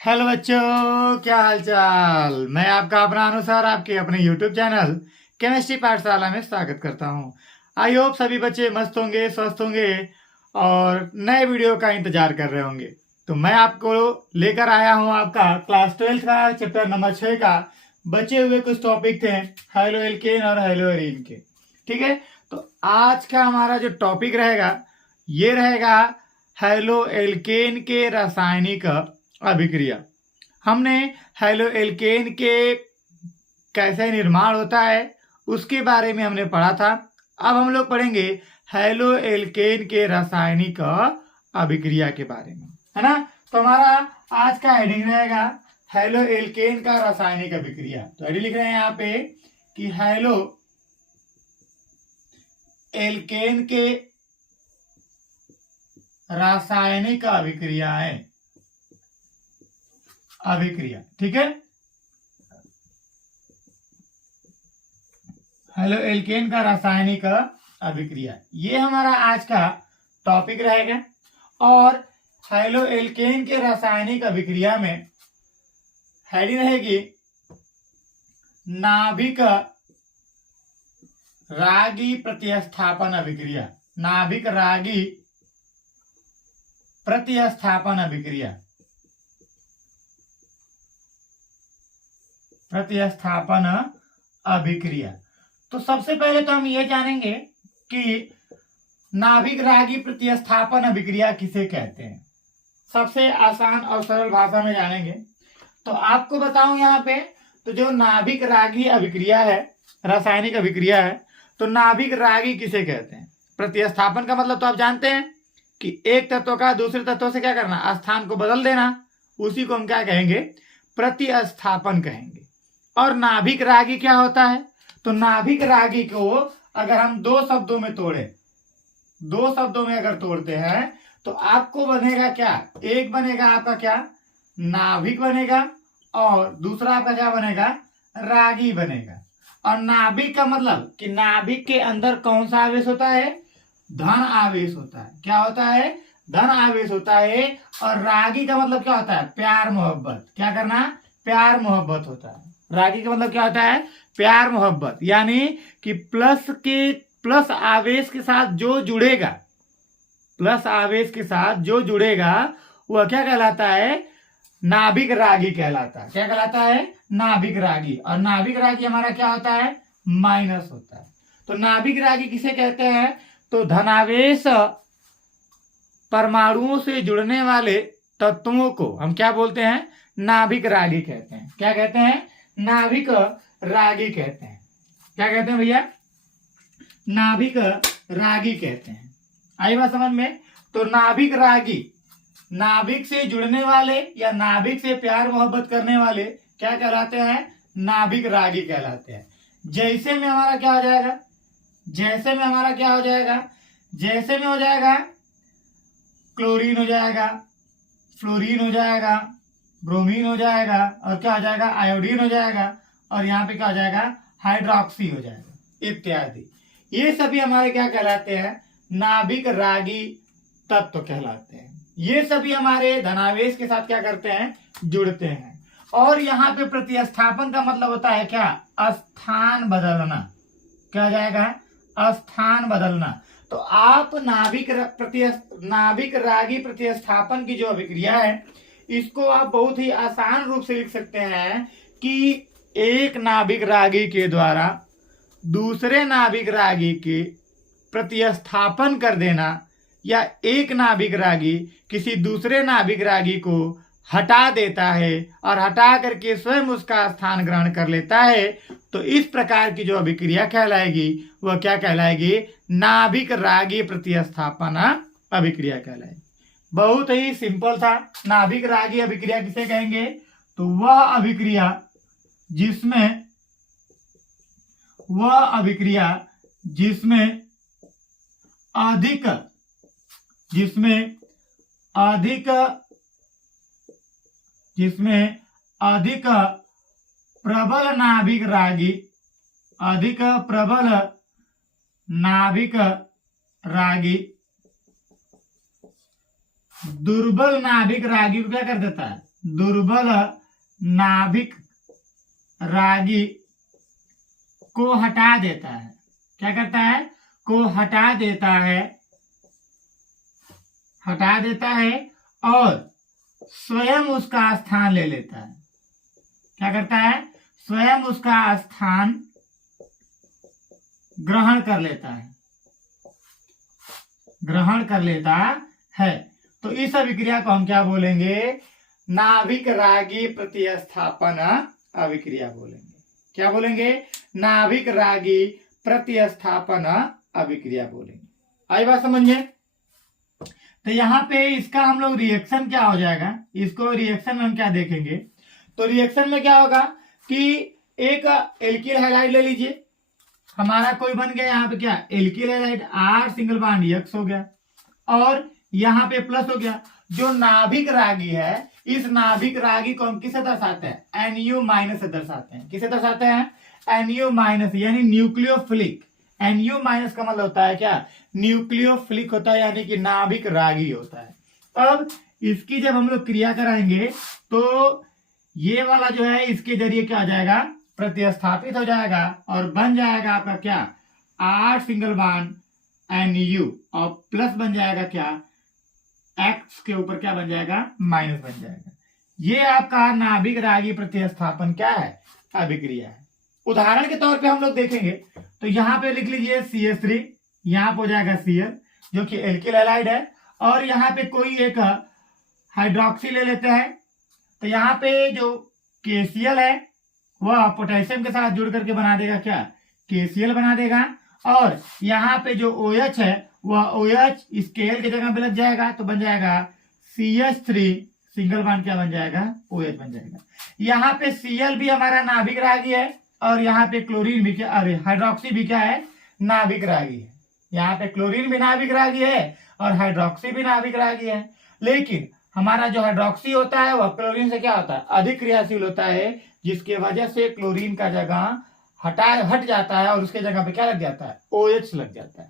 Hello बच्चों, क्या हाल चाल। मैं आपका अपना अनुसार आपके अपने YouTube चैनल केमिस्ट्री पाठशाला में स्वागत करता हूं। आई होप सभी बच्चे मस्त होंगे, स्वस्थ होंगे और नए वीडियो का इंतजार कर रहे होंगे। तो मैं आपको लेकर आया हूं आपका क्लास 12 का चैप्टर नंबर 6 का बचे हुए कुछ टॉपिक थे हाइलो एल्केन और हाइलो एरीन के। ठीक है, तो आज का हमारा जो टॉपिक रहेगा ये रहेगा हाइलो एल्केन के रासायनिक अभिक्रिया। हमने हाइलो एल्केन के कैसे निर्माण होता है उसके बारे में हमने पढ़ा था। अब हम लोग पढ़ेंगे हाइलो एल्केन के रासायनिक अभिक्रिया के बारे में, है ना। तो हमारा आज का हेडिंग रहेगा हाइलो एल्केन का रासायनिक अभिक्रिया। तो हेडिंग लिख रहे हैं यहाँ पे कि हाइलो एल्केन के रासायनिक अभिक्रिया। ठीक है, हेलो एल्केन का रासायनिक अभिक्रिया ये हमारा आज का टॉपिक रहेगा। और हेलो एल्केन के रासायनिक अभिक्रिया में हेडिंग रहेगी नाभिक रागी प्रतिस्थापन अभिक्रिया। नाभिक रागी प्रतिस्थापन अभिक्रिया। प्रतिस्थापन अभिक्रिया। तो सबसे पहले तो हम ये जानेंगे कि नाभिक रागी प्रतिस्थापन अभिक्रिया किसे कहते हैं। सबसे आसान और सरल भाषा में जानेंगे। तो आपको बताऊं यहाँ पे, तो जो नाभिक रागी अभिक्रिया है, रासायनिक अभिक्रिया है, तो नाभिक रागी किसे कहते हैं। प्रतिस्थापन का मतलब तो आप जानते हैं कि एक तत्व का दूसरे तत्व से क्या करना, स्थान को बदल देना, उसी को हम क्या कहेंगे, प्रतिस्थापन कहेंगे। और नाभिक रागी क्या होता है, तो नाभिक रागी को अगर हम दो शब्दों में तोड़े, दो शब्दों में अगर तोड़ते हैं तो आपको बनेगा क्या, एक बनेगा आपका क्या, नाभिक बनेगा, और दूसरा आपका क्या बनेगा, रागी बनेगा। और नाभिक का मतलब कि नाभिक के अंदर कौन सा आवेश होता है, धन आवेश होता है। क्या होता है, धन आवेश होता है। और रागी का मतलब क्या होता है, प्यार मोहब्बत। क्या करना, प्यार मोहब्बत होता है। रागी का मतलब क्या होता है, प्यार मोहब्बत। यानी कि प्लस आवेश के साथ जो जुड़ेगा, प्लस आवेश के साथ जो जुड़ेगा वह क्या कहलाता है, नाभिक रागी कहलाता है। क्या कहलाता है, नाभिक रागी। और नाभिक रागी हमारा क्या होता है, माइनस होता है। तो नाभिक रागी किसे कहते हैं, तो धनावेश परमाणुओं से जुड़ने वाले तत्वों को हम क्या बोलते हैं, नाभिक रागी कहते हैं। क्या कहते हैं, नाभिक रागी कहते हैं। क्या कहते हैं भैया, नाभिक रागी कहते हैं। आई बात समझ में। तो नाभिक रागी, नाभिक से जुड़ने वाले या नाभिक से प्यार मोहब्बत करने वाले क्या कहलाते हैं, नाभिक रागी कहलाते हैं। जैसे में हमारा क्या हो जाएगा, जैसे में हमारा क्या हो जाएगा, जैसे में हो जाएगा क्लोरीन हो जाएगा, फ्लोरीन हो जाएगा, ब्रोमीन हो जाएगा, और क्या हो जाएगा, आयोडीन हो जाएगा, और यहाँ पे क्या हो जाएगा, हाइड्रोक्सी हो जाएगा, इत्यादि। ये सभी हमारे क्या कहलाते हैं, नाभिक रागी तत्व कहलाते हैं। ये सभी हमारे धनावेश के साथ क्या करते हैं, जुड़ते हैं। और यहाँ पे प्रतिस्थापन का मतलब होता है क्या, स्थान बदलना। क्या हो जाएगा, स्थान बदलना। तो आप नाभिक रागी प्रतिस्थापन की जो अभिक्रिया है इसको आप बहुत ही आसान रूप से लिख सकते हैं कि एक नाभिक रागी के द्वारा दूसरे नाभिक रागी के प्रतिस्थापन कर देना, या एक नाभिक रागी किसी दूसरे नाभिक रागी को हटा देता है और हटा करके स्वयं उसका स्थान ग्रहण कर लेता है। तो इस प्रकार की जो अभिक्रिया कहलाएगी वह क्या कहलाएगी, नाभिक रागी प्रतिस्थापन अभिक्रिया कहलाएगी। बहुत ही सिंपल था। नाभिक रागी अभिक्रिया किसे कहेंगे, तो वह अभिक्रिया जिसमें अधिक प्रबल नाभिक रागी दुर्बल नाभिक रागी को क्या कर देता है, दुर्बल नाभिक रागी को हटा देता है। क्या करता है? को हटा देता है, हटा देता है और स्वयं उसका स्थान ले लेता है। क्या करता है? स्वयं उसका स्थान ग्रहण कर लेता है, ग्रहण कर लेता है। तो इस अभिक्रिया को हम क्या बोलेंगे? नाभिक रागी प्रतिस्थापन अभिक्रिया बोलेंगे। क्या बोलेंगे? नाभिक रागी प्रतिस्थापन अभिक्रिया बोलेंगे। आई बात समझ में? तो यहाँ पे इसका हम लोग रिएक्शन क्या हो जाएगा, इसको रिएक्शन में हम क्या देखेंगे? तो रिएक्शन में क्या होगा कि एक एल्किल हैलाइड ले लीजिए, हमारा कोई बन गया यहाँ पे क्या? Alkyl halide, R single bond X हो गया और यहाँ पे प्लस हो गया। जो नाभिक रागी है, इस नाभिक रागी को हम किसे दर्शाते हैं? NU माइनस से दर्शाते हैं। किसे दर्शाते हैं? NU माइनस, यानी न्यूक्लियोफिलिक। NU माइनस का मतलब होता है क्या? न्यूक्लियोफिलिक होता है, यानी कि नाभिक रागी होता है। अब इसकी जब हम लोग क्रिया कराएंगे तो ये वाला जो है इसके जरिए क्या हो जाएगा? प्रतिस्थापित हो जाएगा और बन जाएगा आपका क्या? R सिंगल बॉन्ड NU और प्लस बन जाएगा क्या? X के ऊपर क्या बन जाएगा? माइनस बन जाएगा। ये आपका नाभिक रागी प्रतिस्थापन क्या है? अभिक्रिया है। उदाहरण के तौर पे हम लोग देखेंगे तो यहाँ पे लिख लीजिए CH3, यहाँ पे हो जाएगा Cl जो कि एल्किल हैलाइड है, और यहाँ पे कोई एक हाइड्रोक्सी ले लेते हैं। तो यहाँ पे जो KCl है वह पोटेशियम के साथ जुड़ करके बना देगा क्या? KCl बना देगा। और यहाँ पे जो OH है वह OH इस Kl की जगह पे लग जाएगा तो बन जाएगा CH3 सिंगल बॉन्ड क्या बन जाएगा? OH बन जाएगा। यहाँ पे Cl भी हमारा नाभिक रागी है और यहाँ पे क्लोरीन भी क्या, अरे हाइड्रोक्सी भी क्या है? नाभिक रागी है। यहाँ पे क्लोरीन भी नाभिक रागी है और हाइड्रोक्सी भी नाभिक रागी है। लेकिन हमारा जो हाइड्रोक्सी होता है वह क्लोरीन से क्या होता है? अधिक क्रियाशील होता है, जिसके वजह से क्लोरीन का जगह हट जाता है और उसके जगह पे क्या लग जाता है? OH लग जाता है।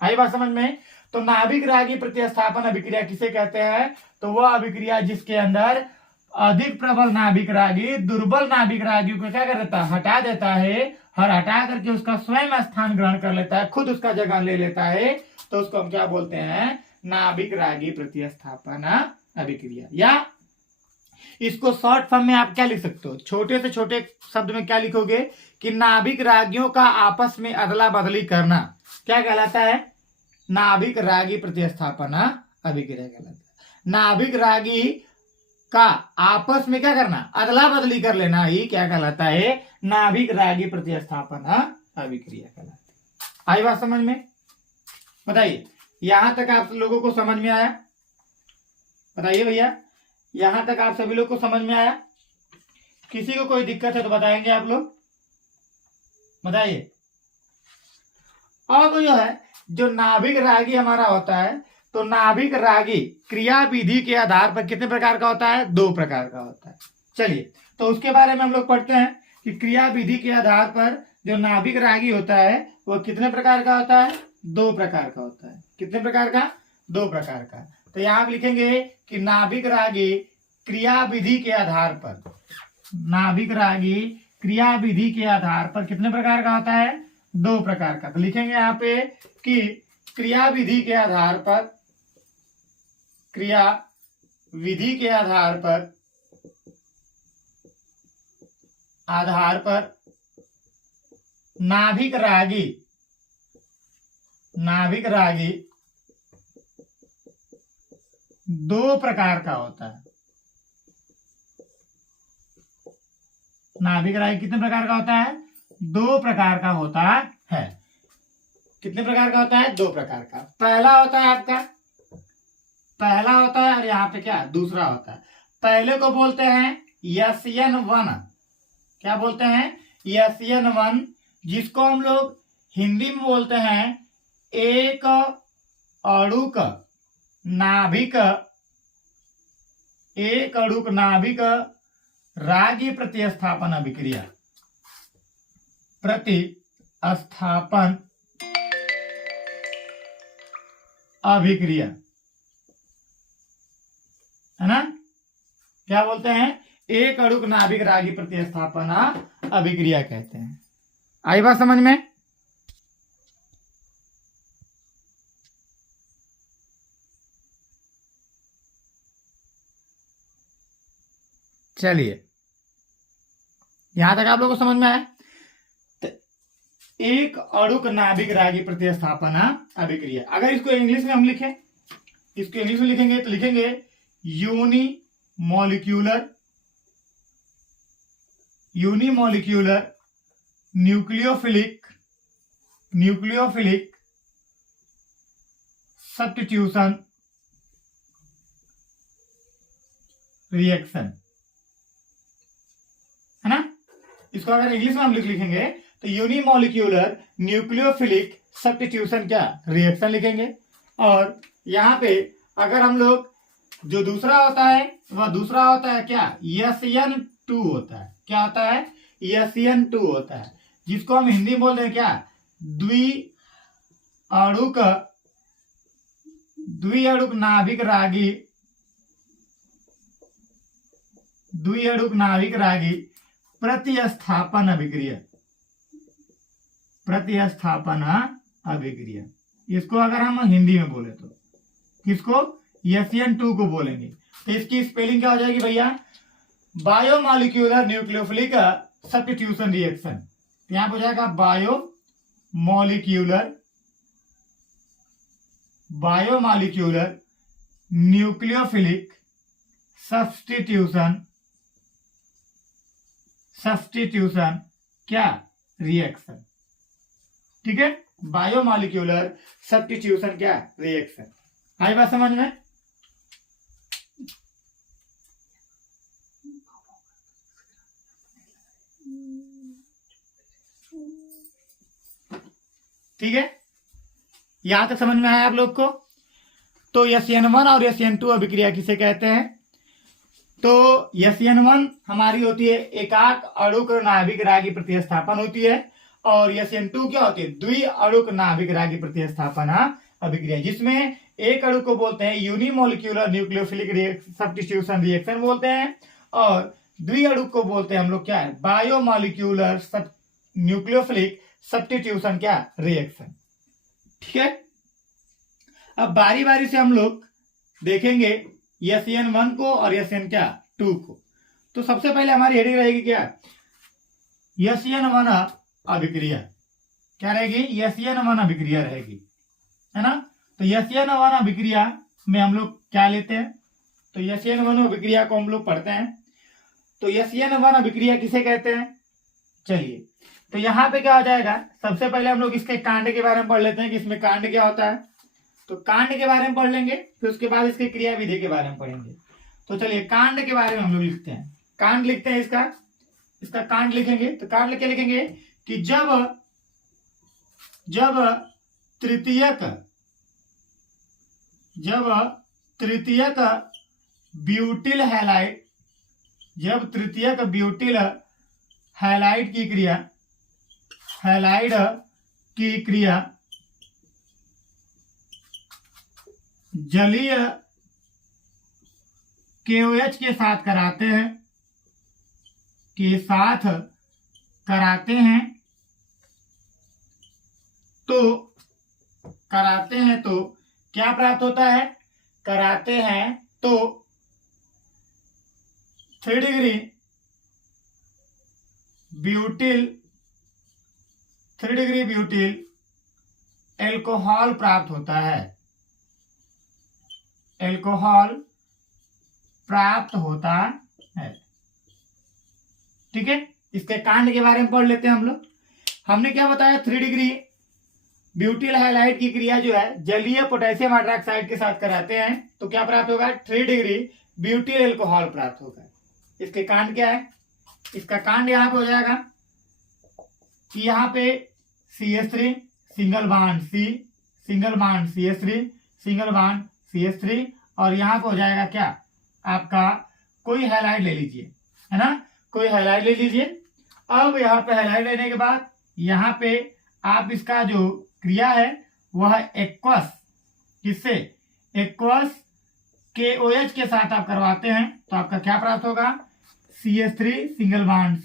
आई बात समझ में? तो नाभिक रागी प्रतिस्थापन अभिक्रिया किसे कहते हैं? तो वह अभिक्रिया जिसके अंदर अधिक प्रबल नाभिक रागी दुर्बल नाभिक रागी को क्या कर देता है? हटा देता है, और हटा करके उसका स्वयं स्थान ग्रहण कर लेता है, खुद उसका जगह ले लेता है। तो उसको हम क्या बोलते हैं? नाभिक रागी प्रतिस्थापन अभिक्रिया। या इसको शॉर्ट फॉर्म में आप क्या लिख सकते हो? छोटे से छोटे शब्द में क्या लिखोगे कि नाभिक रागियों का आपस में अदला बदली करना क्या कहलाता है? नाभिक रागी प्रतिस्थापन अभिक्रिया कहलाता है। नाभिक रागी का आपस में क्या करना? अदला बदली कर लेना ही क्या कहलाता है? नाभिक रागी प्रतिस्थापन अभिक्रिया कहलाता है। आई बात समझ में? बताइए, यहां तक आप लोगों को समझ में आया? बताइए भैया, यहां तक आप सभी लोग को समझ में आया? किसी को कोई दिक्कत है तो बताएंगे आप लोग, बताइए। अब जो है जो नाभिक रागी हमारा होता है, तो नाभिक रागी क्रिया विधि के आधार पर कितने प्रकार का होता है? 2 प्रकार का होता है। चलिए, तो उसके बारे में हम लोग पढ़ते हैं कि क्रिया विधि के आधार पर जो नाभिक रागी होता है वह कितने प्रकार का होता है? 2 प्रकार का होता है। कितने प्रकार का? 2 प्रकार का। तो यहाँ आप लिखेंगे कि नाभिक रागी क्रिया विधि के आधार पर, नाभिक रागी क्रिया विधि के आधार पर कितने प्रकार का होता है? 2 प्रकार का। तो लिखेंगे यहाँ पे कि क्रिया विधि के आधार पर, क्रिया विधि के आधार पर नाभिक रागी 2 प्रकार का होता है। नाभिक रागी कितने प्रकार का होता है? 2 प्रकार का होता है। कितने प्रकार का होता है? 2 प्रकार का। पहला होता है आपका, पहला होता है, और यहाँ पे क्या? दूसरा होता है। पहले को बोलते हैं SN1। क्या बोलते हैं? SN1, जिसको हम लोग हिंदी में बोलते हैं एक अणुक नाभिक रागी प्रतिस्थापन अभिक्रिया, प्रतिस्थापन अभिक्रिया, है ना? क्या बोलते हैं? एक अणुक नाभिक रागी प्रतिस्थापना अभिक्रिया कहते हैं। आई बात समझ में? चलिए, यहां तक आप लोगों को समझ में आया? तो एक अणुक नाभिक रागी प्रतिस्थापना अभिक्रिया। अगर इसको इंग्लिश में हम लिखें, इसको इंग्लिश में लिखेंगे तो लिखेंगे यूनिमोलिक्यूलर न्यूक्लियोफिलिक सब्स्टिट्यूशन रिएक्शन, है ना? इसको अगर इंग्लिश में हम लिखेंगे तो यूनिमोलिक्यूलर न्यूक्लियोफिलिक सब्स्टिट्यूशन क्या रिएक्शन लिखेंगे। और यहाँ पे अगर हम लोग जो दूसरा होता है वह दूसरा होता है क्या? SN2 होता है। क्या होता है? SN2 होता है, जिसको हम हिंदी में बोलते हैं क्या? द्विअणुक नाभिक रागी प्रतिस्थापन अभिक्रिया। इसको अगर हम हिंदी में बोले तो किसको? SN2 को बोलेंगे। तो इसकी स्पेलिंग क्या हो जाएगी भैया? Biomolecular nucleophilic substitution reaction. यहां पर हो जाएगा बायोमोलिक्यूलर न्यूक्लियोफिलिक सब्स्टिट्यूशन क्या रिएक्शन। ठीक है, बायोमोलिक्यूलर सब्स्टिट्यूशन क्या रिएक्शन। आई बात समझ में? ठीक है, यहां तक समझ में आया आप लोग को? तो SN1 और SN2 अभिक्रिया किसे कहते हैं? तो SN1 हमारी होती है एकाक अणुक नाभिक रागी प्रतिस्थापन होती है, और SN2 क्या होती है? द्विअणुक नाभिक रागी प्रतिस्थापना अभिक्रिया, जिसमें एक अणु को बोलते हैं यूनिमोलिक्यूलर न्यूक्लियोफिलिक सब्स्टिट्यूशन रिएक्शन बोलते हैं, और द्विअणु को बोलते हैं हम लोग क्या है? बायोमोलिक्यूलर न्यूक्लियोफिलिक सब्स्टिट्यूशन क्या रिएक्शन। ठीक है, अब बारी बारी से हम लोग देखेंगे SN1 को और SN2 को। तो सबसे पहले हमारी हेडिंग रहेगी क्या? SN1 अभिक्रिया। क्या रहेगी? SN1 अभिक्रिया रहेगी, है ना? तो SN1 अभिक्रिया में हम लोग क्या लेते हैं? तो SN1 अभिक्रिया को हम लोग पढ़ते हैं। तो SN1 अभिक्रिया किसे कहते हैं? चलिए, तो यहाँ पे क्या हो जाएगा? सबसे पहले हम लोग इसके कांड के बारे में पढ़ लेते हैं कि इसमें कांड क्या होता है। तो कांड के बारे में पढ़ लेंगे, फिर उसके बाद इसके क्रिया विधि के बारे में पढ़ेंगे। तो चलिए, कांड के बारे में हम लोग लिखते हैं। कांड लिखते हैं, इसका कांड लिखेंगे। तो कांड लिख के लिखेंगे कि जब तृतीयक ब्यूटिल हैलाइड की क्रिया जलीय KOH के साथ कराते हैं तो क्या प्राप्त होता है? कराते हैं तो 3 डिग्री ब्यूटिल एल्कोहल प्राप्त होता है। ठीक है, इसके कांड के बारे में पढ़ लेते हैं हम लोग। हमने क्या बताया? 3 डिग्री ब्यूटिल हैलाइड की क्रिया जो है जलीय पोटेशियम हाइड्रोक्साइड के साथ कराते हैं तो क्या प्राप्त होगा? 3 डिग्री ब्यूटिल एल्कोहल प्राप्त होगा। इसके कांड क्या है? इसका कांड यहाँ पे हो जाएगा कि यहाँ पे CH3 सिंगल बॉन्ड CH3 और यहाँ पे हो जाएगा क्या? आपका कोई हैलाइड ले लीजिए, है ना? कोई हैलाइड ले लीजिए। अब यहाँ पे हैलाइड लेने के बाद यहाँ पे आप इसका जो क्रिया है वह एक्वस KOH के साथ आप करवाते हैं तो आपका क्या प्राप्त होगा, CH3 single bond C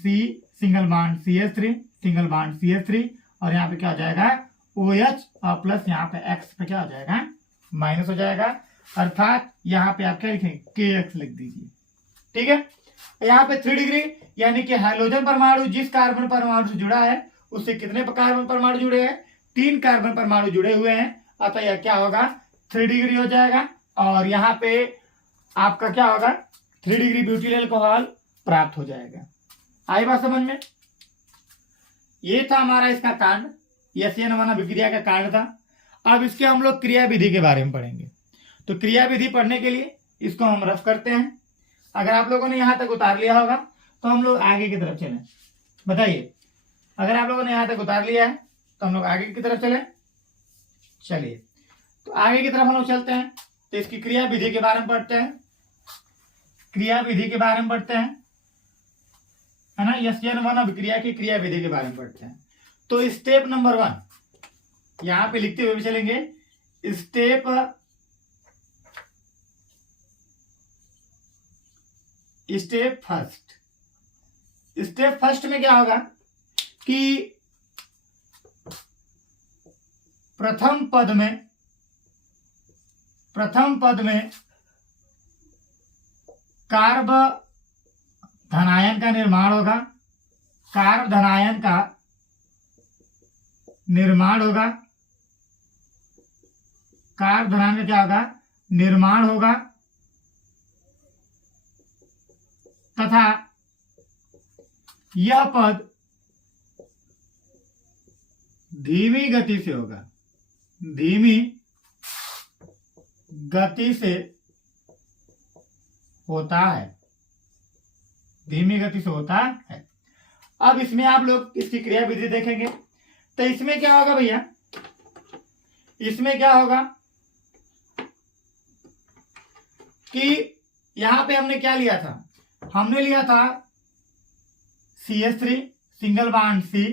single bond CH3 single bond CH3 और यहाँ पे क्या हो जाएगा OH और प्लस यहाँ पे X पे क्या हो जाएगा माइनस हो जाएगा, अर्थात यहाँ पे आप क्या लिखेंगे KX लिख दीजिए। ठीक है, यहाँ पे 3 डिग्री यानी कि हाइड्रोजन परमाणु जिस कार्बन परमाणु से जुड़ा है उससे कितने कार्बन परमाणु जुड़े हैं, 3 कार्बन परमाणु जुड़े हुए हैं, अतः यह क्या होगा 3 डिग्री हो जाएगा और यहाँ पे आपका क्या होगा 3 डिग्री ब्यूटिल अल्कोहल प्राप्त हो जाएगा। आई बात समझ में? ये था हमारा इसका कांड, SN1 अभिक्रिया का कांड था। अब इसके हम लोग क्रिया विधि के बारे में पढ़ेंगे। तो क्रिया विधि पढ़ने के लिए इसको हम रफ करते हैं। अगर आप लोगों ने यहां तक उतार लिया होगा तो हम लोग आगे की तरफ चलें। बताइए, अगर आप लोगों ने यहां तक उतार लिया है तो हम लोग आगे की तरफ चलें। चलिए, तो आगे की तरफ हम लोग चलते हैं। तो इसकी क्रिया विधि के बारे में पढ़ते हैं, क्रिया विधि के बारे में पढ़ते हैं, है ना। SN1 अभिक्रिया की क्रिया विधि के बारे में पढ़ते हैं। तो स्टेप नंबर 1 यहां पे लिखते हुए भी चलेंगे। स्टेप फर्स्ट, स्टेप फर्स्ट में क्या होगा कि प्रथम पद में कार्ब धनायन का निर्माण होगा, कार्ब धनायन का निर्माण होगा, कार्ब धनायन का क्या होगा निर्माण होगा तथा यह पद धीमी गति से होगा, धीमी गति से होता है, धीमी गति से होता है। अब इसमें आप लोग इसकी क्रिया विधि देखेंगे तो इसमें क्या होगा भैया, इसमें क्या होगा कि यहां पे हमने क्या लिया था, हमने लिया था CH3 single bond C,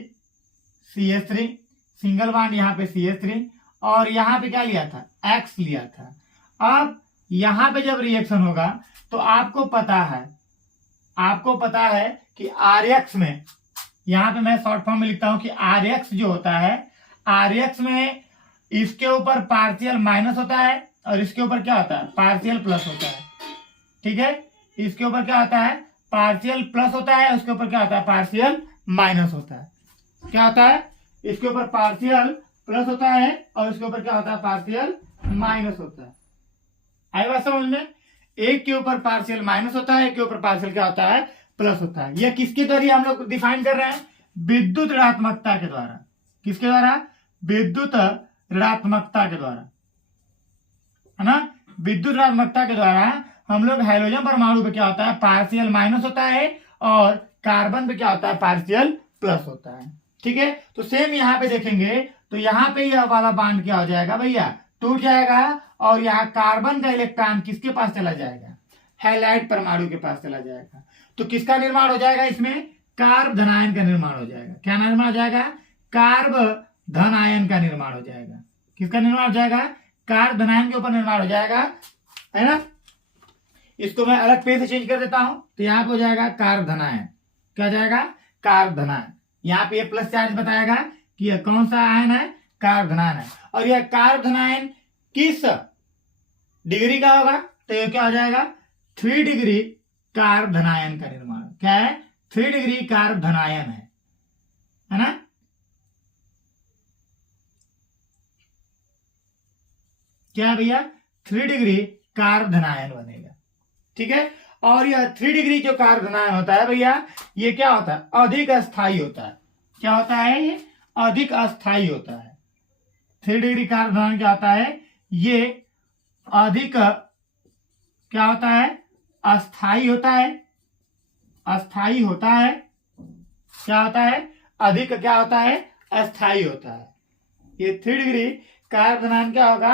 CH3 single bond यहाँ पे CH3 और यहाँ पे क्या लिया था X लिया था। अब यहाँ पे जब रिएक्शन होगा तो आपको पता है कि RX में, यहाँ पे मैं शॉर्ट फॉर्म में लिखता हूं कि RX जो होता है, RX में इसके ऊपर पार्शियल माइनस होता है और इसके ऊपर क्या होता है पार्शियल प्लस होता है। ठीक है, इसके ऊपर क्या होता है पार्शियल प्लस होता है, उसके ऊपर क्या होता है पार्शियल माइनस होता है। क्या होता है, इसके ऊपर पार्शियल प्लस होता है और इसके ऊपर क्या होता है पार्शियल माइनस होता है। आई बात समझ में? एक के ऊपर पार्शियल माइनस होता है, एक के ऊपर पार्शियल क्या होता है प्लस होता है। यह किसके द्वारा हम लोग डिफाइन कर रहे हैं, विद्युत ऋणात्मकता के द्वारा। किसके द्वारा, विद्युत ऋणात्मकता के द्वारा, है ना। विद्युत ऋणात्मकता के द्वारा हम लोग हाइड्रोजन परमाणु पे क्या होता है पार्शियल माइनस होता है और कार्बन पे क्या होता है पार्शियल प्लस होता है। ठीक है, तो सेम यहाँ पे देखेंगे तो यहाँ पे यह वाला बॉन्ड क्या हो जाएगा भैया टूट जाएगा और यहाँ कार्बन का इलेक्ट्रॉन किसके पास चला जाएगा, हैलाइड परमाणु के पास चला जाएगा। तो किसका निर्माण हो जाएगा, इसमें कार्ब धनायन का निर्माण हो जाएगा। क्या निर्माण हो जाएगा, कार्ब धनायन का निर्माण हो जाएगा। किसका निर्माण हो जाएगा, कार्ब धनायन के ऊपर निर्माण हो जाएगा, है ना। इसको मैं अलग पेज से चेंज कर देता हूं तो यहाँ पे हो जाएगा कार्ब धनायन। क्या हो जाएगा कार्ब धनायन। यहाँ पे ये प्लस चार्ज बताएगा कि यह कौन सा आयन है, कार्ब धनायन है। और यह कार्ब धनायन किस डिग्री का होगा, तो ये क्या हो जाएगा 3 डिग्री कार्ब धनायन का निर्माण। क्या है 3 डिग्री कार्ब धनायन है ना। क्या भैया 3 डिग्री कार्ब धनायन बनेगा। ठीक है, और यह 3 डिग्री जो कार्ब धनायन होता है भैया ये क्या होता है अधिक अस्थायी होता है। क्या होता है, ये अधिक अस्थायी होता है। 3 डिग्री कार्ब धनायन क्या होता है, ये अधिक क्या होता है अस्थायी होता है, अस्थायी होता है। क्या होता है अधिक क्या होता है अस्थायी होता है। ये 3 डिग्री कार्ब धनायन क्या होगा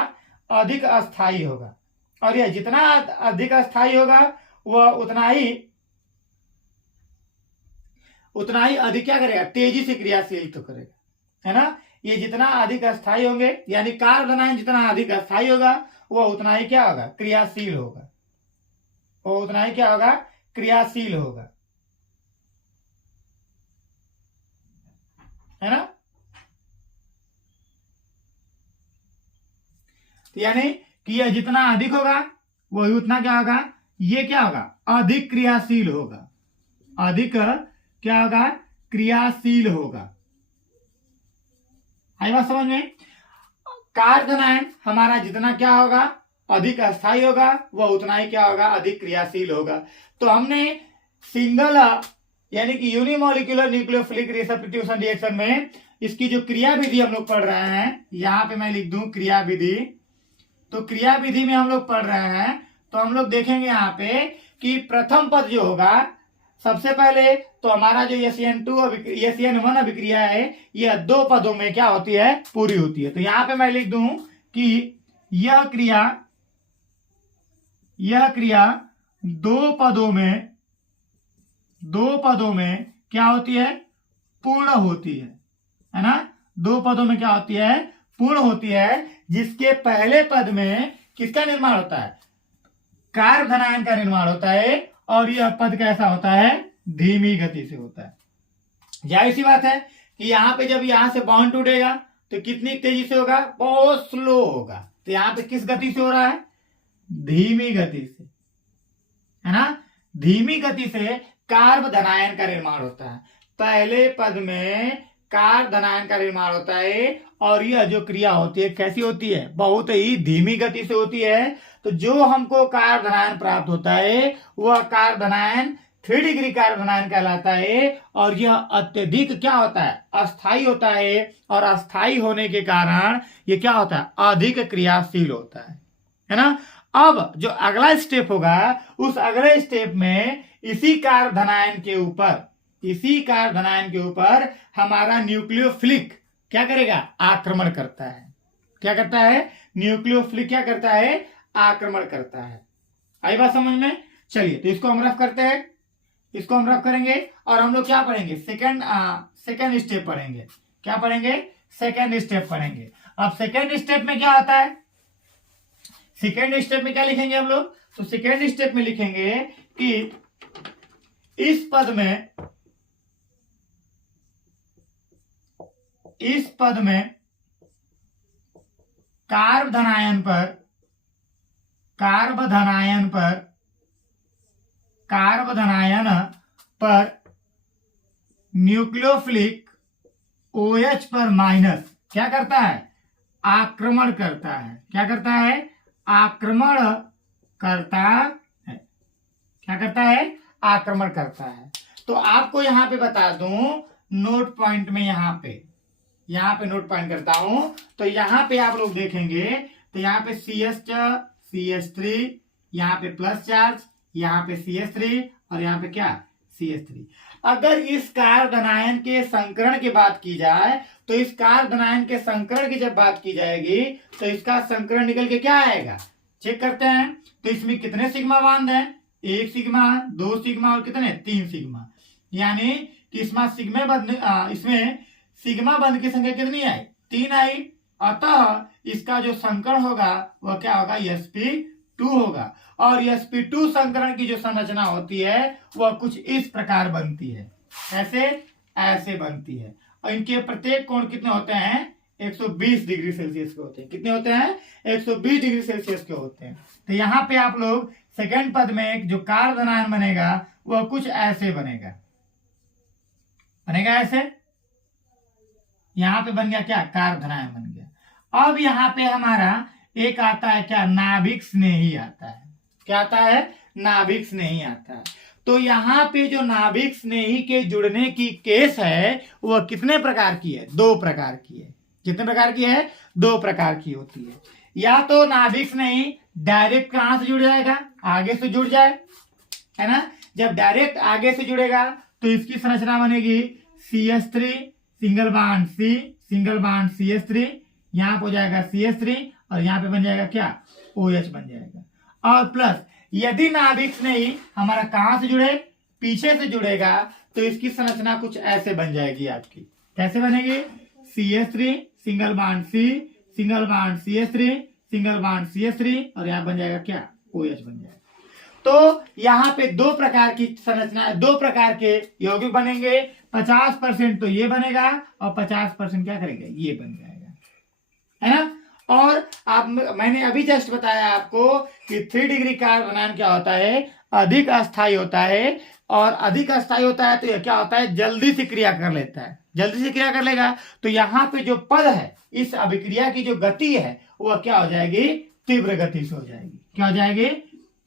अधिक अस्थायी होगा। और यह जितना अधिक अस्थायी होगा वह उतना ही अधिक क्या करेगा तेजी से क्रियाशील तो करेगा, है ना। ये जितना अधिक अस्थायी होंगे यानी कार्ब धनायन जितना अधिक अस्थायी होगा वह उतना ही क्या होगा क्रियाशील होगा। वो उतना ही क्या होगा, क्रियाशील होगा, है ना। तो यानी कि यह जितना अधिक होगा वही उतना क्या होगा, ये क्या होगा, अधिक क्रियाशील होगा, अधिक क्या होगा, क्रियाशील होगा। आई बात समझ में। कार्बनायन हमारा जितना क्या होगा, अधिक अस्थायी होगा, वह उतना ही क्या होगा, अधिक क्रियाशील होगा। तो हमने सिंगल यानी कि यूनिमोलिकुलर न्यूक्लियोफिलिक सब्स्टिट्यूशन रिएक्शन में इसकी जो क्रिया विधि हम लोग पढ़ रहे हैं, यहां पे मैं लिख दूं क्रिया विधि। तो क्रिया विधि में हम लोग पढ़ रहे हैं, तो हम लोग देखेंगे यहाँ पे कि प्रथम पद जो होगा, सबसे पहले तो हमारा जो SN1 अभिक्रिया है, यह 2 पदों में क्या होती है, पूरी होती है। तो यहां पे मैं लिख दूं कि यह क्रिया 2 पदों में क्या होती है, पूर्ण होती है ना। 2 पदों में क्या होती है, पूर्ण होती है, जिसके पहले पद में किसका निर्माण होता है, कार्ब धनायन का निर्माण होता है, और यह पद कैसा होता है, धीमी गति से होता है। जाहिर सी बात है कि यहाँ पे जब यहां से बॉन्ड टूटेगा तो कितनी तेजी से होगा, बहुत स्लो होगा। तो यहाँ पे किस गति से हो रहा है, धीमी गति से, है ना। धीमी गति से कार्ब धनायन का निर्माण होता है। पहले पद में कार्ब धनायन का निर्माण होता है, और यह जो क्रिया होती है कैसी होती है, बहुत ही धीमी गति से होती है। तो जो हमको कार्ब धनायन प्राप्त होता है वह कार्ब धनायन 3 डिग्री कार्ब धनायन कहलाता है, और यह अत्यधिक क्या होता है, अस्थाई होता है, और अस्थाई होने के कारण यह क्या होता है, अधिक क्रियाशील होता है ना। अब जो अगला स्टेप होगा, उस अगले स्टेप में इसी कार्ब धनायन के ऊपर हमारा न्यूक्लियोफिलिक क्या करेगा, आक्रमण करता है। क्या करता है, न्यूक्लियोफिलिक क्या करता है, आक्रमण करता है। आई बात समझ में। चलिए तो इसको हम रफ करते हैं, इसको हम रफ करेंगे, और हम लोग क्या पढ़ेंगे, सेकेंड स्टेप पढ़ेंगे। क्या पढ़ेंगे, सेकेंड स्टेप पढ़ेंगे। अब सेकेंड स्टेप में क्या होता है, सेकेंड स्टेप में क्या लिखेंगे हम लोग, तो सेकेंड स्टेप में लिखेंगे कि इस पद में कार्ब धनायन पर न्यूक्लियोफिलिक OH पर माइनस क्या करता है, आक्रमण करता है। क्या करता है, आक्रमण करता है। क्या करता है, आक्रमण करता है। तो आपको यहां पे बता दूं, नोट पॉइंट में यहां पे नोट पॉइंट करता हूं। तो यहां पे आप लोग देखेंगे, तो यहां पे CH3, यहां पे प्लस चार्ज, यहां पे CH3, और यहां पे क्या, CH3। अगर इस कार्ब धनायन के संकरण की बात की जाए, तो इस कार्ब धनायन के संकरण की जब बात की जाएगी, तो इसका संकरण निकल के क्या आएगा, चेक करते हैं। तो इसमें कितने सिग्मा बॉन्ड है, 1 सिग्मा, 2 सिग्मा, और कितने, 3 सिग्मा। यानी कि इसमें सिग्मा बंध की संख्या कितनी आई, 3 आई। अतः इसका जो संकरण होगा वह क्या होगा, sp2 होगा। और sp2 संकरण की जो संरचना होती है वह कुछ इस प्रकार बनती है, ऐसे बनती है। और इनके प्रत्येक कोण कितने होते हैं, 120 डिग्री सेल्सियस के होते हैं। कितने होते हैं, 120 डिग्री सेल्सियस के होते हैं। तो यहाँ पे आप लोग सेकेंड पद में जो कार्ब धनायन बनेगा वह कुछ ऐसे बनेगा ऐसे। यहां पे बन गया क्या, कार्ब धनायन बन गया। अब यहाँ पे हमारा एक आता है क्या, नाभिक स्नेही आता है। क्या आता है, नाभिक स्नेही आता है। तो यहाँ पे जो नाभिक स्नेही के जुड़ने की केस है वह कितने प्रकार की है, 2 प्रकार की है। कितने प्रकार की है, 2 प्रकार की होती है। या तो नाभिक स्नेही डायरेक्ट कहां से जुड़ जाएगा, आगे से जुड़ जाए, है ना। जब डायरेक्ट आगे से जुड़ेगा तो इसकी संरचना बनेगी CH3 single bond C single bond CH3, यहां पे हो जाएगा CH3, और यहां पे बन जाएगा क्या, OH बन जाएगा। और प्लस यदि नाभिक स्नेही हमारा कहां से जुड़े, पीछे से जुड़ेगा, तो इसकी संरचना कुछ ऐसे बन जाएगी आपकी। कैसे बनेगी, CH3 single bond C single bond CH3 single bond CH3, और यहां बन जाएगा क्या, OH बन जाएगा। तो यहाँ पे दो प्रकार की संरचना, दो प्रकार के यौगिक बनेंगे। 50% तो ये बनेगा और 50% क्या करेंगे, ये बन जाएगा, है ना। और आप, मैंने अभी जस्ट बताया आपको कि 3 डिग्री कार्बन आयन क्या होता है, अधिक अस्थायी होता है। और अधिक अस्थायी होता है तो यह क्या होता है, जल्दी से क्रिया कर लेता है, जल्दी से क्रिया कर लेगा। तो यहाँ पे जो पद है, इस अभिक्रिया की जो गति है वह क्या हो जाएगी, तीव्र गति से हो जाएगी। क्या हो जाएगी,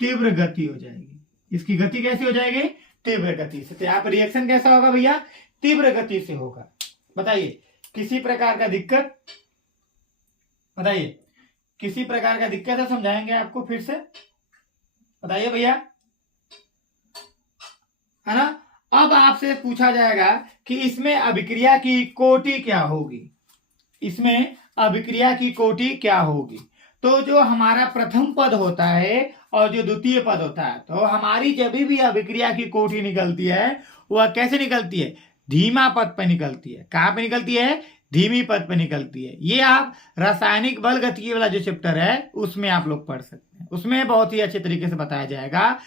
तीव्र गति हो जाएगी। इसकी गति कैसी हो जाएगी, तीव्र गति से। तो यहाँ पर रिएक्शन कैसा होगा भैया, तीव्र गति से होगा। बताइए किसी प्रकार का दिक्कत, बताइए किसी प्रकार का दिक्कत है, समझाएंगे आपको फिर से, बताइए भैया, है ना। अब आपसे पूछा जाएगा कि इसमें अभिक्रिया की कोटि क्या होगी, इसमें अभिक्रिया की कोटि क्या होगी। तो जो हमारा प्रथम पद होता है और जो द्वितीय पद होता है, तो हमारी जब भी अभिक्रिया की कोटि निकलती है वह कैसे निकलती है, धीमा पद पर निकलती है। कहां पे निकलती है, धीमी पद पर निकलती है। ये आप रासायनिक बल गतिकी वाला जो चैप्टर है उसमें आप लोग पढ़ सकते हैं, उसमें बहुत ही अच्छे तरीके से बताया जाएगा।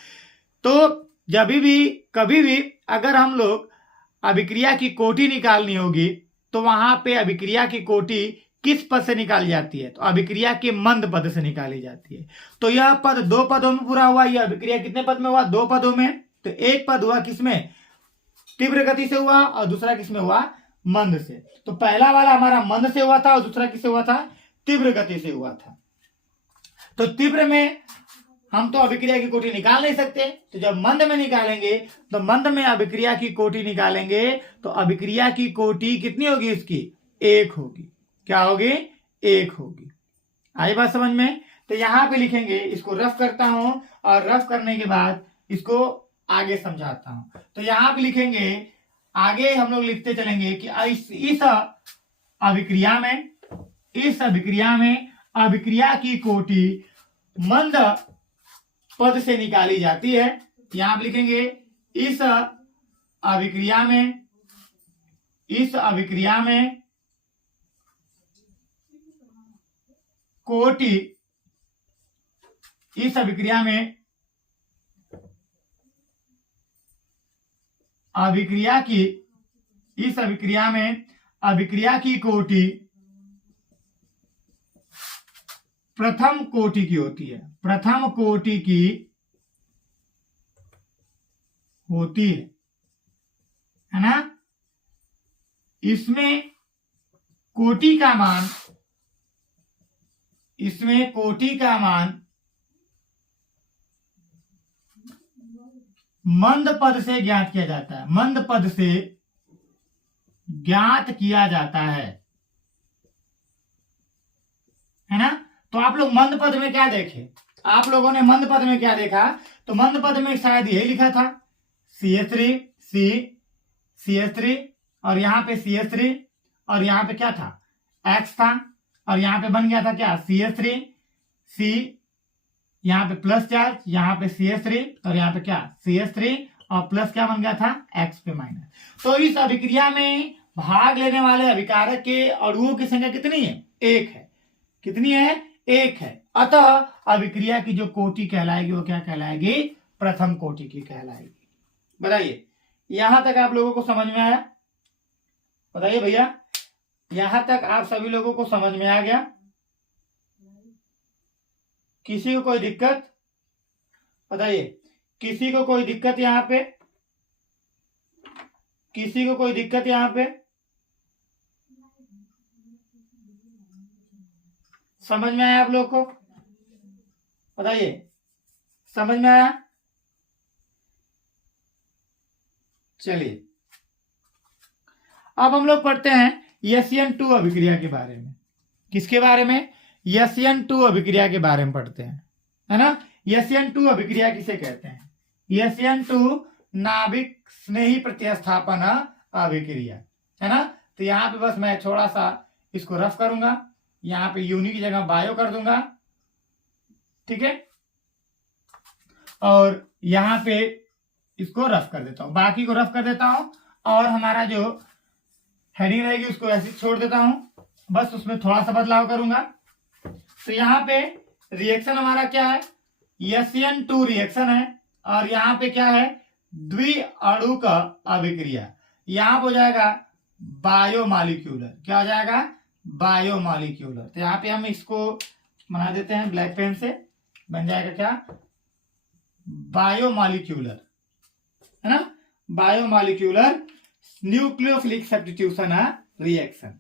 तो जब भी कभी भी अगर हम लोग अभिक्रिया की कोटि निकालनी होगी तो वहां पे अभिक्रिया की कोटि किस पद से निकाली जाती है, तो अभिक्रिया के मंद पद से निकाली जाती है। तो यह पद 2 पदों में पूरा हुआ, यह अभिक्रिया कितने पद में हुआ, 2 पदों में। तो एक पद हुआ किसमें, तीव्र गति से हुआ, और दूसरा किसमें हुआ, मंद से। तो पहला वाला हमारा मंद से हुआ था और दूसरा किससे हुआ था, तीव्र गति से हुआ था। तो तीव्र में हम तो अभिक्रिया की कोटि निकाल नहीं सकते, तो जब मंद में निकालेंगे तो मंद में अभिक्रिया की कोटि निकालेंगे तो अभिक्रिया की कोटि कितनी होगी, इसकी 1 होगी। क्या होगी, 1 होगी। आई बात समझ में। तो यहां पे लिखेंगे, इसको रफ करता हूं और रफ करने के बाद इसको आगे समझाता हूं। तो यहां पे लिखेंगे, आगे हम लोग लिखते चलेंगे कि इस अभिक्रिया में अभिक्रिया की कोटि मंद पद से निकाली जाती है। यहां पे लिखेंगे इस अभिक्रिया में कोटि, इस अभिक्रिया में अभिक्रिया की कोटि प्रथम कोटि की होती है, प्रथम कोटि की होती है ना। इसमें कोटि का मान मंद पद से ज्ञात किया जाता है, मंद पद से ज्ञात किया जाता है ना। तो आप लोग मंद पद में क्या देखे, आप लोगों ने मंद पद में क्या देखा, तो मंद पद में शायद यही लिखा था CH3 और यहाँ पे CH3 और यहाँ पे क्या था, X था, और यहाँ पे बन गया था क्या, CH3 C, यहाँ पे प्लस चार्ज, यहाँ पे CH3 और यहाँ पे क्या CH3 और प्लस क्या बन गया था, X पे माइनस। तो इस अभिक्रिया में भाग लेने वाले अभिकारक के अणुओं की संख्या कितनी है, 1 है। कितनी है, 1 है। अतः अभिक्रिया की जो कोटि कहलाएगी वो क्या कहलाएगी, प्रथम कोटि की कहलाएगी। बताइए यहां तक आप लोगों को समझ में आया, बताइए भैया, यहां तक आप सभी लोगों को समझ में आ गया, किसी को कोई दिक्कत, बताइए किसी को कोई दिक्कत यहां पे, किसी को कोई दिक्कत यहां पे, समझ में आया आप लोग को, बताइए समझ में आया। चलिए अब हम लोग पढ़ते हैं SN2 अभिक्रिया के बारे में। किसके बारे में, SN2 अभिक्रिया के बारे में पढ़ते हैं, है ना। SN2 अभिक्रिया किसे कहते हैं, SN2 नाभिक स्नेही प्रतिस्थापन अभिक्रिया, है ना। तो यहाँ पे बस मैं थोड़ा सा इसको रफ करूंगा, यहाँ पे यूनि की जगह बायो कर दूंगा, ठीक है, और यहाँ पे इसको रफ कर देता हूं, बाकी को रफ कर देता हूं, और हमारा जो हेडिंग रहेगी उसको ऐसे छोड़ देता हूं, बस उसमें थोड़ा सा बदलाव करूंगा। तो यहाँ पे रिएक्शन हमारा क्या है, SN2 रिएक्शन है, और यहाँ पे क्या है, द्विअणुक अभिक्रिया। यहाँ पे हो जाएगा बायोमॉलिक्यूलर। क्या हो जाएगा, बायोमॉलिक्यूलर। तो यहाँ पे हम इसको बना देते हैं ब्लैक पेन से, बन जाएगा क्या, बायोमॉलिक्यूलर, है ना, बायोमॉलिक्यूलर न्यूक्लियोफिलिक सब्स्टिट्यूशन रिएक्शन।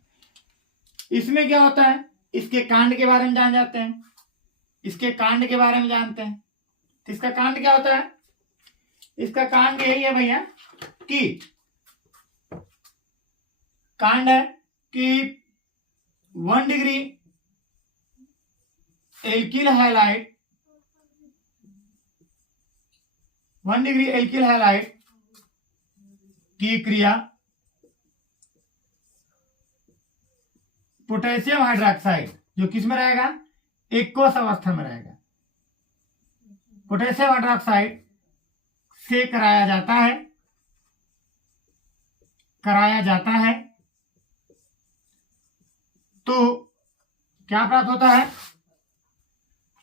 इसमें क्या होता है, इसके कांड के बारे में जान जाते हैं, इसके कांड के बारे में जानते हैं। तो इसका कांड क्या होता है, इसका कांड यही है भैया कि कांड है कि 1 degree alkyl halide, 1 degree alkyl halide की क्रिया पोटेशियम हाइड्रोक्साइड, जो किस में रहेगा, एक्वस अवस्था में रहेगा, पोटेशियम हाइड्रोक्साइड से कराया जाता है, तो क्या प्राप्त होता है,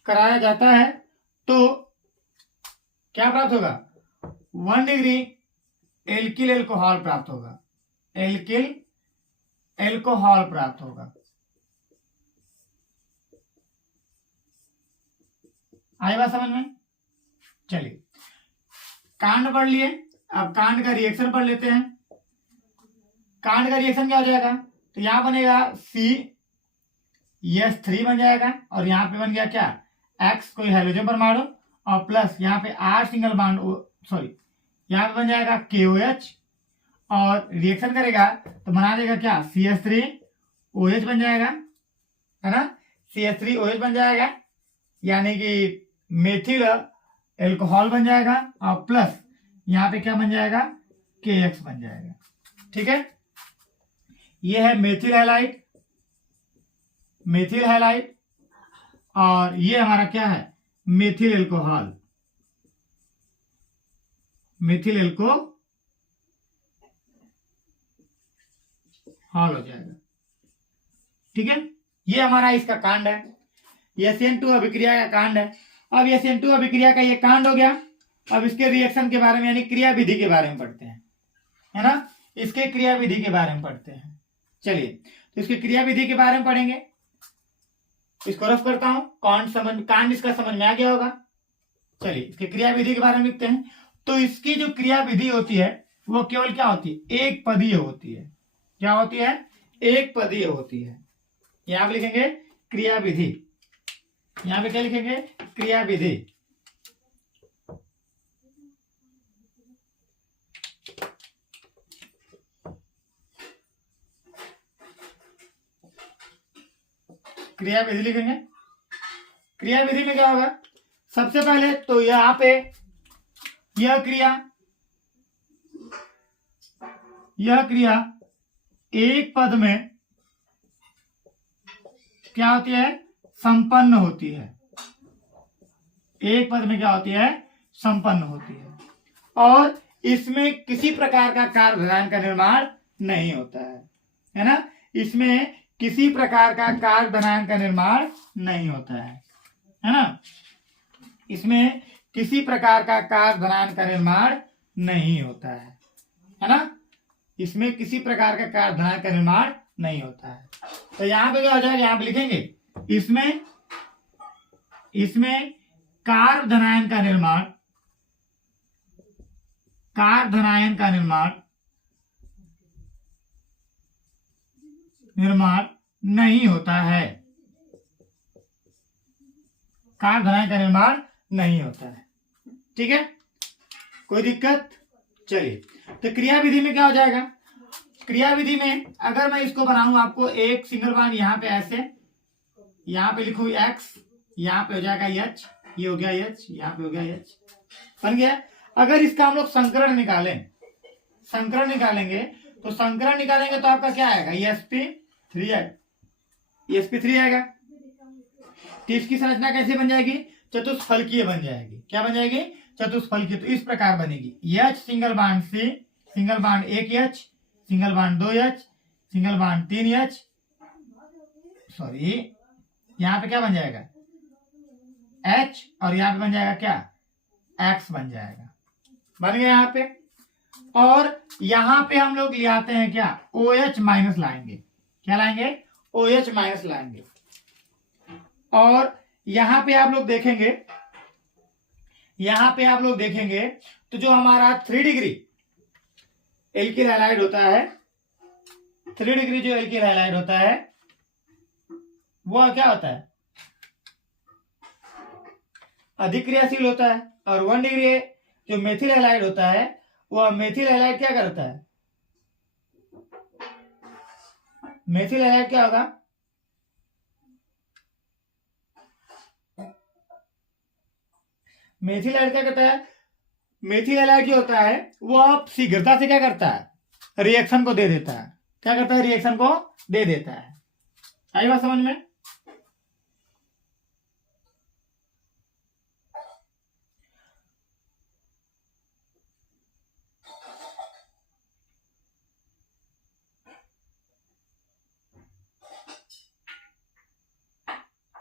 कराया जाता है तो क्या प्राप्त होगा, 1 डिग्री एल्किल एल्कोहल प्राप्त होगा, एल्किल एल्कोहल प्राप्त होगा। आई बात समझ में। चलिए कांड पढ़ लिए, अब कांड का रिएक्शन पढ़ लेते हैं। कांड का रिएक्शन क्या हो जाएगा, तो यहां बनेगा CH3 बन जाएगा, और यहां पे बन गया क्या, X कोई हाइड्रोजन परमाणु, और प्लस यहाँ पे R सिंगल बॉन्ड, सॉरी यहाँ पे बन जाएगा KOH, और रिएक्शन करेगा तो बना देगा क्या, CH3OH बन जाएगा, है ना, CH3OH बन जाएगा, यानी कि मेथिल एल्कोहल बन जाएगा, और प्लस यहाँ पे क्या बन जाएगा, KX बन जाएगा। ठीक है, ये है मेथिल हैलाइड, मेथिल हैलाइड, और ये हमारा क्या है, मेथिल एल्कोहल, मेथिल एल्कोहल हो जाएगा। ठीक है, ये हमारा इसका कांड है, SN2 अभिक्रिया का कांड है। अब SN2 अभिक्रिया का ये कांड हो गया। अब इसके रिएक्शन के बारे में यानी क्रिया विधि के बारे में पढ़ते हैं, है ना, इसके क्रिया विधि के बारे में पढ़ते हैं। चलिए तो इसकी क्रिया विधि के बारे में पढ़ेंगे, इसको रफ करता हूं, कांड इसका समझ में आ गया होगा। चलिए इसके क्रिया विधि के बारे में लिखते हैं। तो इसकी जो क्रिया विधि होती है वो केवल क्या होती है, एक पदीय होती है। क्या होती है, एक पदीय होती है। यहां पे लिखेंगे क्रिया विधि, यहां पे क्या लिखेंगे, क्रिया विधि। क्रिया विधि लिखेंगे। क्रिया विधि में क्या होगा, सबसे पहले तो यहां पे यह क्रिया एक पद में क्या होती है, संपन्न होती है। एक पद में क्या होती है, संपन्न होती है, और इसमें किसी प्रकार का कार्बधान का निर्माण नहीं होता है ना, इसमें किसी प्रकार का कार्बधान का निर्माण नहीं होता है ना, इसमें किसी प्रकार का कार्बधान का निर्माण नहीं होता है ना, इसमें किसी प्रकार का कार्बधान का निर्माण नहीं होता है। तो यहां पे क्या हो जाएगा, यहां पे लिखेंगे इसमें कार्बधनायन का निर्माण, कार्बधनायन का निर्माण नहीं होता है, कार्बधनायन का निर्माण नहीं होता है। ठीक है, कोई दिक्कत। चलिए तो क्रिया विधि में क्या हो जाएगा, क्रिया विधि में अगर मैं इसको बनाऊं आपको एक सिंगल बॉन्ड यहां पे ऐसे, यहां पे लिखूं X, यहां पे हो जाएगा H, ये हो गया H, यहां पे हो गया H, बन गया। अगर इसका हम लोग संकरण निकालेंगे तो संकरण निकालेंगे तो आपका क्या आएगा, sp3 आएगा, sp3 आएगा। तो इसकी संरचना कैसे बन जाएगी, चतुष्फलकीय बन जाएगी। क्या बन जाएगी, चतुष्फलकीय। तो इस प्रकार बनेगी, H single bond C, single bond 1H, single bond 2H, single bond 3H, sorry यहाँ पे क्या बन जाएगा H, और यहाँ पे बन जाएगा क्या X बन जाएगा, बन गया यहाँ पे। और यहाँ पे हम लोग ले आते हैं क्या, OH माइनस लाएंगे, क्या लाएंगे, OH माइनस लाएंगे। और यहाँ पे आप लोग देखेंगे, यहाँ पे आप लोग देखेंगे तो जो हमारा 3 डिग्री एल्किल हैलाइड होता है, 3 डिग्री जो एल्किल हैलाइड होता है वह क्या होता है, अधिक क्रियाशील होता है। और 1 डिग्री जो मेथिल हैलाइड होता है वह मेथिल हैलाइड क्या करता है, मेथिल हैलाइड क्या होगा, मेथिल हैलाइड क्या करता है, मेथिल हैलाइड जो होता है वह शीघ्रता से क्या करता है, रिएक्शन को दे देता है, क्या करता है, रिएक्शन को दे देता है। आई बात समझ में।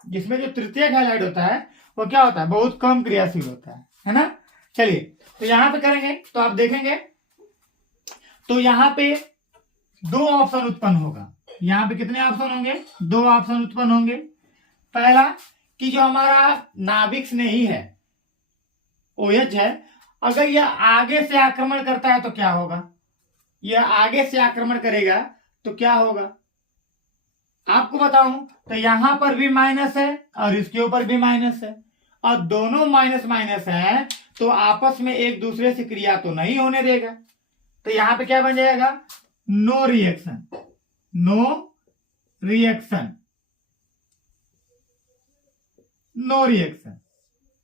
जिसमें जो तृतीयक हैलाइड होता है वो क्या होता है, बहुत कम क्रियाशील होता है ना। चलिए तो यहां पे करेंगे तो आप देखेंगे तो यहाँ पे 2 ऑप्शन उत्पन्न होगा। यहाँ पे कितने ऑप्शन होंगे, 2 ऑप्शन उत्पन्न होंगे। पहला कि जो हमारा नाभिक नहीं है, OH है, अगर यह आगे से आक्रमण करता है तो क्या होगा, यह आगे से आक्रमण करेगा तो क्या होगा, आपको बताऊं तो यहां पर भी माइनस है और इसके ऊपर भी माइनस है, और दोनों माइनस माइनस है तो आपस में एक दूसरे से क्रिया तो नहीं होने देगा। तो यहां पे क्या बन जाएगा, no reaction, no reaction, no reaction,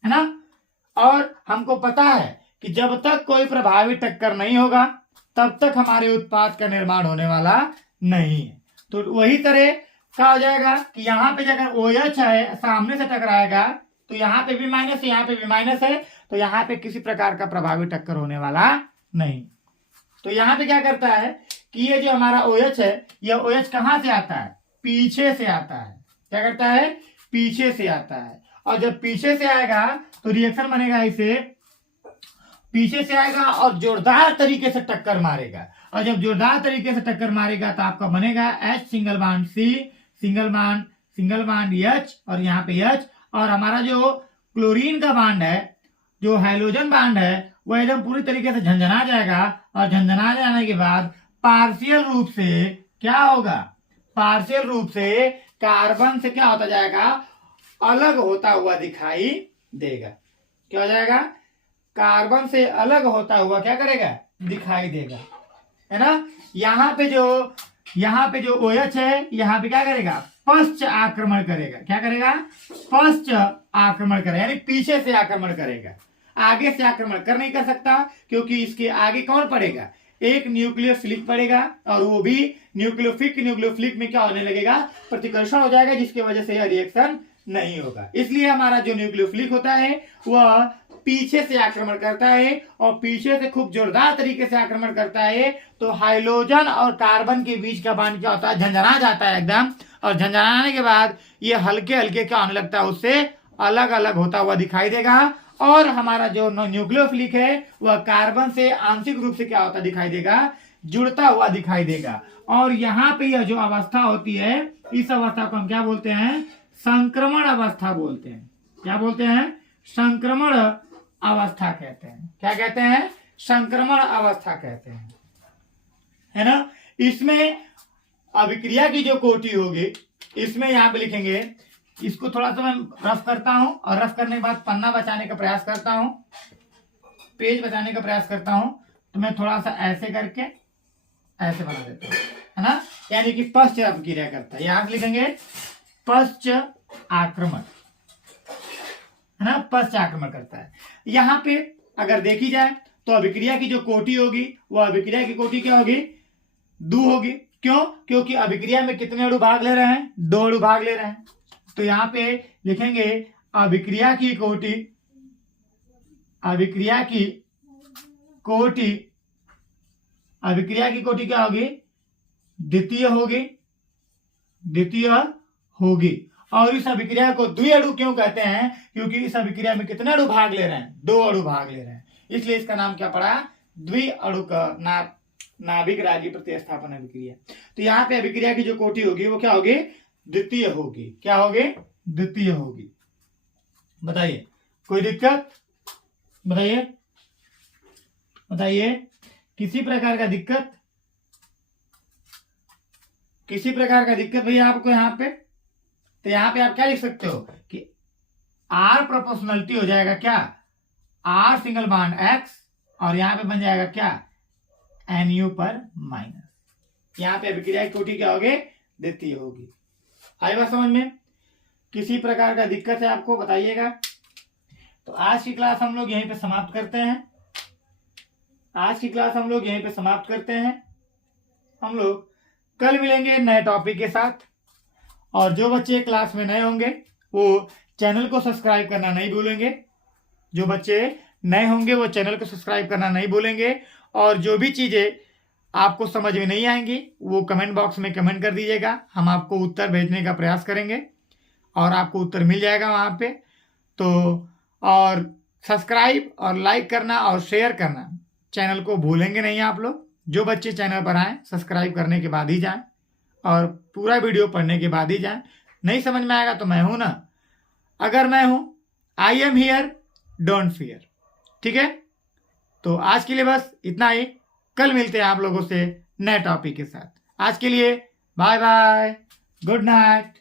है ना। और हमको पता है कि जब तक कोई प्रभावी टक्कर नहीं होगा तब तक हमारे उत्पाद का निर्माण होने वाला नहीं है। तो वही तरह क्या हो जाएगा कि यहाँ पे अगर OH है सामने से टकराएगा तो यहाँ पे भी माइनस है, यहाँ पे भी माइनस है, तो यहाँ पे किसी प्रकार का प्रभावी टक्कर होने वाला नहीं। तो यहाँ पे क्या करता है कि ये जो हमारा OH है, यह OH कहाँ से आता है, पीछे से आता है, क्या करता है, पीछे से आता है। और जब पीछे से आएगा तो रिएक्शन बनेगा, इसे पीछे से आएगा और जोरदार तरीके से टक्कर मारेगा। और जब जोरदार तरीके से टक्कर मारेगा तो आपका बनेगा H single bond C single bond H और यहाँ पे H, और हमारा जो क्लोरीन का बॉन्ड है, जो हाइड्रोजन बॉन्ड है, वह एकदम पूरी तरीके से झंझना जाएगा। और झंझना जाने के बाद पार्शियल रूप से क्या होगा, पार्शियल रूप से कार्बन से क्या होता जाएगा, अलग होता हुआ दिखाई देगा। क्या हो जाएगा, कार्बन से अलग होता हुआ क्या करेगा, दिखाई देगा, है ना। यहाँ पे जो OH है यहाँ पे क्या करेगा, पश्च आक्रमण करेगा, क्या करेगा, पश्च आक्रमण करेगा, यानी पीछे से आक्रमण करेगा, आगे से आक्रमण कर नहीं कर सकता, क्योंकि इसके आगे कौन पड़ेगा, एक न्यूक्लियोफिलिक पड़ेगा, और वो भी न्यूक्लियोफिलिक में क्या होने लगेगा, प्रतिकर्षण हो जाएगा, जिसकी वजह से यह रिएक्शन नहीं होगा। इसलिए हमारा जो न्यूक्लियोफिलिक होता है वह पीछे से आक्रमण करता है, और पीछे से खूब जोरदार तरीके से आक्रमण करता है, तो हाइड्रोजन और कार्बन के बीच का बॉन्ड क्या होता है, झंझना जाता है एकदम, और झंझनाने के बाद ये हल्के हल्के क्या होने लगता है, उससे अलग अलग होता हुआ दिखाई देगा। और हमारा जो न्यूक्लियोफिलिक है वह कार्बन से आंशिक रूप से क्या होता दिखाई देगा, जुड़ता हुआ दिखाई देगा। और यहाँ पे यह जो अवस्था होती है, इस अवस्था को हम क्या बोलते हैं, संक्रमण अवस्था बोलते हैं। क्या बोलते हैं, संक्रमण अवस्था कहते हैं। क्या कहते हैं, संक्रमण अवस्था कहते हैं, है ना। इसमें अभिक्रिया की जो कोटि होगी, इसमें यहाँ पे लिखेंगे, इसको थोड़ा सा मैं रफ करता हूं, और रफ करने के बाद पन्ना बचाने का प्रयास करता हूं, पेज बचाने का प्रयास करता हूं, तो मैं थोड़ा सा ऐसे करके ऐसे बना देता हूं, है ना। यानी कि पश्च अभिक्रिया करता है, यहां लिखेंगे पश्च आक्रमण, है ना, पश्च आक्रमण करता है। यहाँ पे अगर देखी जाए तो अभिक्रिया की जो कोटि होगी वह अभिक्रिया की कोटि क्या होगी, 2 होगी। क्यों, क्योंकि अभिक्रिया में कितने अणु भाग ले रहे हैं, 2 अणु भाग ले रहे हैं। तो यहाँ पे लिखेंगे अभिक्रिया की कोटि, अभिक्रिया की कोटि, अभिक्रिया की कोटि क्या होगी, द्वितीय होगी, द्वितीय होगी। और इस अभिक्रिया को द्विअणु क्यों कहते हैं? क्योंकि इस अभिक्रिया में कितने अणु भाग ले रहे हैं? 2 अणु भाग ले रहे हैं, इसलिए इसका नाम क्या पड़ा? द्विअणु का नाभिक रागी प्रतिस्थापन अभिक्रिया। तो यहाँ पे अभिक्रिया की जो कोटि होगी वो क्या होगी? द्वितीय होगी। क्या होगी? द्वितीय होगी। बताइए, कोई दिक्कत? बताइए बताइए, किसी प्रकार का दिक्कत? किसी प्रकार का दिक्कत भैया आपको यहाँ पे? तो यहाँ पे आप क्या लिख सकते हो कि आर प्रोपोर्शनलिटी हो जाएगा क्या? आर सिंगल बॉन्ड एक्स, और यहाँ पे बन जाएगा क्या? NU पर माइनस। यहाँ पे अभिक्रिया की कोटि क्या होगी? द्वितीय होगी। आई बात समझ में? किसी प्रकार का दिक्कत है आपको बताइएगा। तो आज की क्लास हम लोग यहीं पे समाप्त करते हैं। आज की क्लास हम लोग यहीं पे समाप्त करते हैं। हम लोग कल मिलेंगे नए टॉपिक के साथ। और जो बच्चे क्लास में नए होंगे वो चैनल को सब्सक्राइब करना नहीं भूलेंगे। जो बच्चे नए होंगे वो चैनल को सब्सक्राइब करना नहीं भूलेंगे। और जो भी चीज़ें आपको समझ में नहीं आएंगी वो कमेंट बॉक्स में कमेंट कर दीजिएगा। हम आपको उत्तर भेजने का प्रयास करेंगे और आपको उत्तर मिल जाएगा वहाँ पे। तो और सब्सक्राइब और लाइक करना और शेयर करना चैनल को भूलेंगे नहीं आप लोग। जो बच्चे चैनल पर आए सब्सक्राइब करने के बाद ही जाएं और पूरा वीडियो पढ़ने के बाद ही जाएं। नहीं समझ में आएगा तो मैं हूं ना, अगर मैं हूं, I am here, don't fear. ठीक है, तो आज के लिए बस इतना ही। कल मिलते हैं आप लोगों से नए टॉपिक के साथ। आज के लिए बाय बाय, गुड नाइट।